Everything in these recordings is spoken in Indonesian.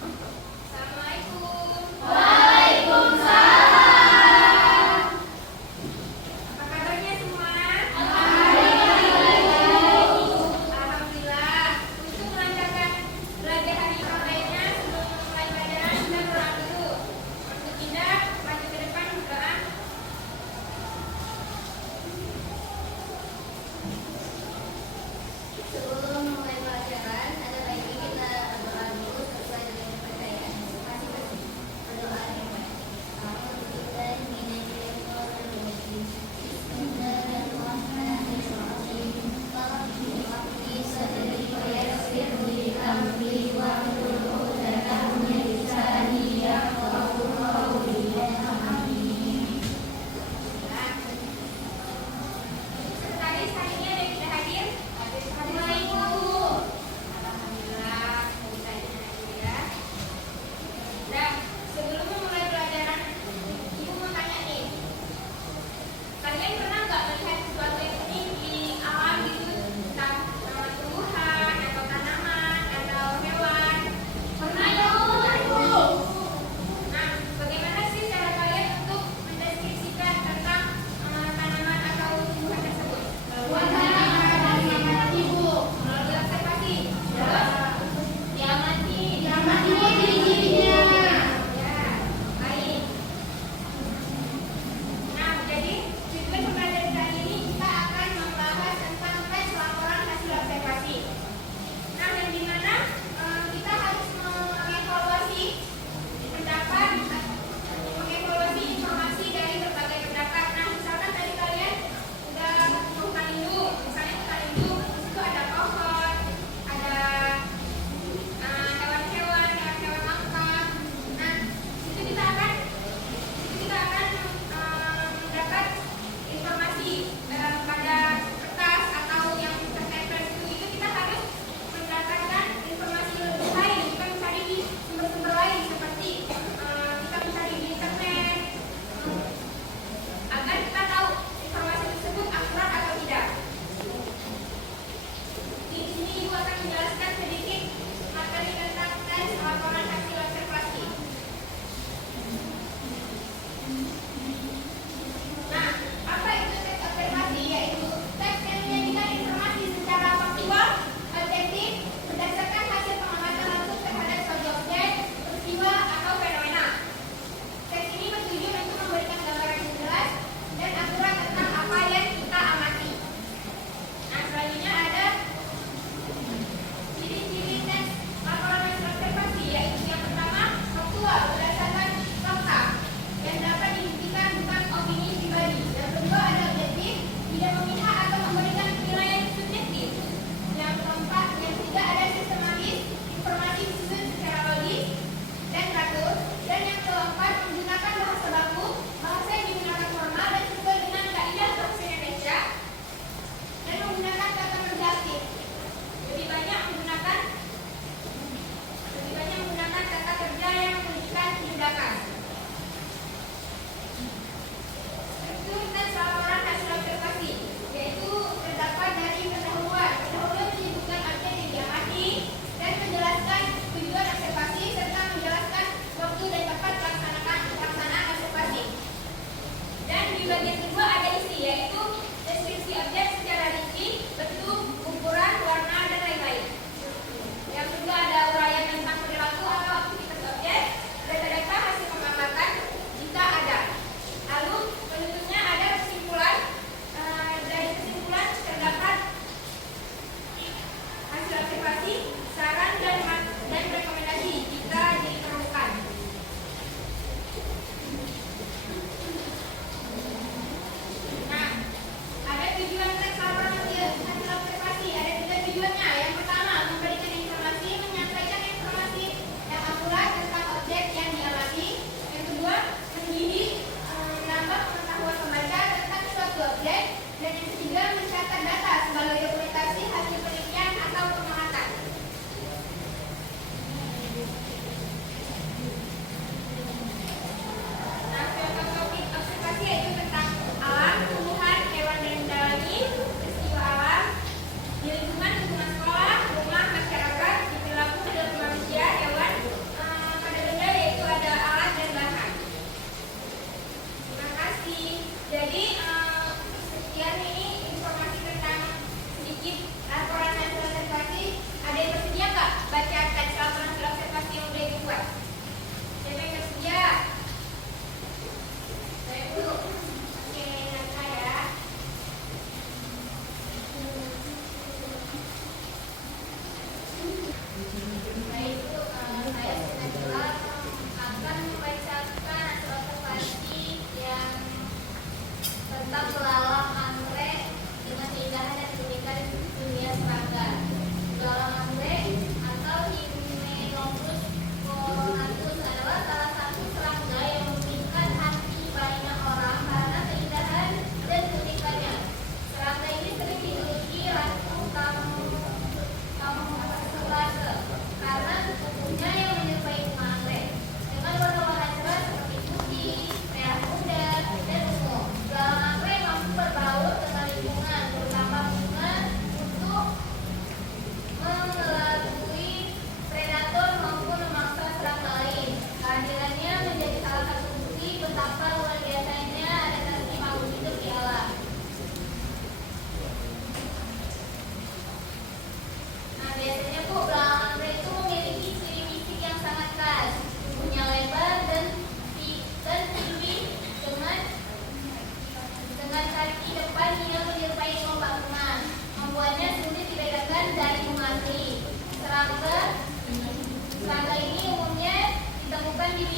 Assalamualaikum. Waalaikumsalam. Apa kabarnya semua? Alhamdulillah. Untuk melancarkan belajar hari lainnya sebelum mulai pelajaran kita berdoa dulu. Untuk tidak maju ke depan berdoa. Sebelum mulai pelajaran, ada baiknya kita berdoa dulu sesuai dengan yang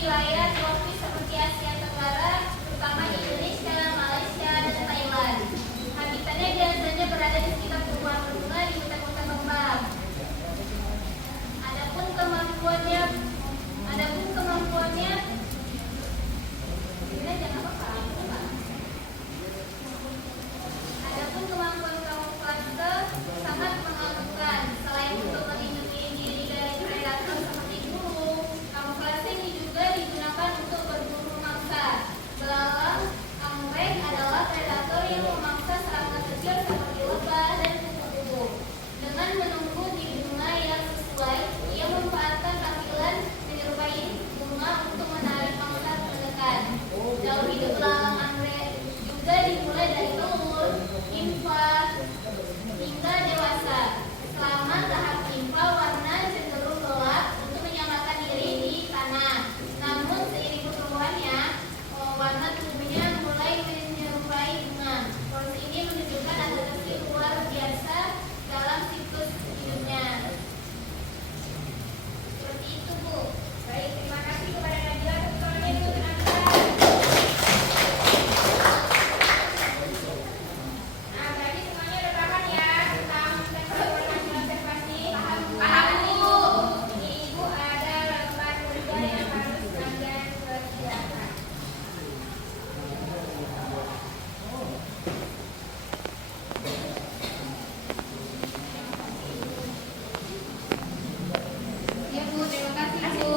wilayah tropis seperti Asia Tenggara, terutama Indonesia, Malaysia, dan Thailand. Habitatnya biasanya berada di sekitar perumahan bunga di hutan-hutan lembab. Adapun kemampuannya, Adapun kemampuan kamuflase sangat menakutkan. Selain untuk melindungi diri dari predator seperti burung, kamuflase ini juga digunakan untuk berburu mangsa. Belalang anggrek adalah predator yang memangsa serangga kecil seperti lebah dan kupu-kupu. Dengan menunggu di bunga yang sesuai, ia memanfaatkan tampilan menyerupai bunga untuk menarik mangsa terdekat. Jauh hidup belalang anggrek juga dimulai dari telur, nimfa, hingga dewasa. Selama tahap nimfa, warna cenderung gelap untuk menyamakan diri di tanah. Namun seiring pertumbuhannya, warna tubuhnya mulai menyerupai bunga. Proses ini menunjukkan adaptasi luar biasa dalam siklus hidupnya. Seperti itu, Bu. Baik, terima kasih kepada Najila atas soalnya itu teman-teman. Nah, berarti semuanya udah paham ya tentang seksual konservasi. Paham, Bu. Ini Ibu ada lembar kerja yang harus kalian kerjakan. Ya, Bu, terima kasih, Bu.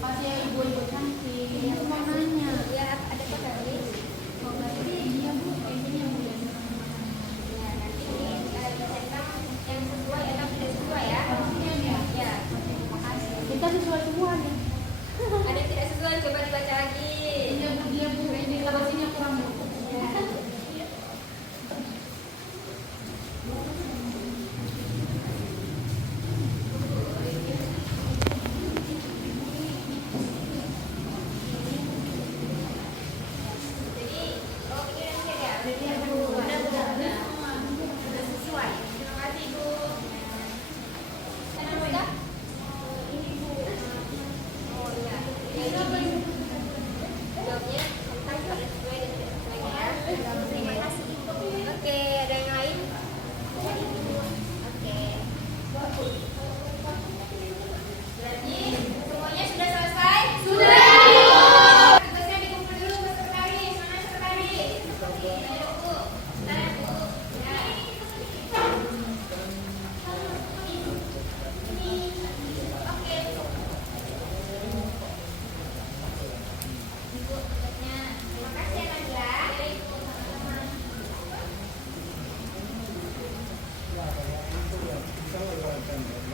Pasti ya ibu-ibu cantik. Aku mau nanya. Ya, ada apa tadi? Oh, berarti iya bu, ini yang udah Ya, nanti dicetak yang sesuai atau tidak sesuai ya. ya. Ya. Makasih. Kita sesuai semua nih. Ada yang tidak sesuai, coba dibaca lagi. Iya bu, ini lokasinya kurang bu. Jadi, oh ini nanti ya, berarti yang sudah sesuai. Terima kasih, Bu. Karena sudah? Ini, Bu. Oh iya. Jadi, jawabnya tentang sudah sesuai dan tidak sesuainya ya. Terima kasih. Oke, ada yang lain? Oke. Berarti semuanya sudah selesai? Sudah. Tugasnya dikumpul dulu ke sekretaris. Mana sekretaris? Ayo, Bu. Sana, Bu. Ya. Oke. Ibu, tugasnya. Terima kasih ya, Najla. Ya, Ibu. Sama-sama.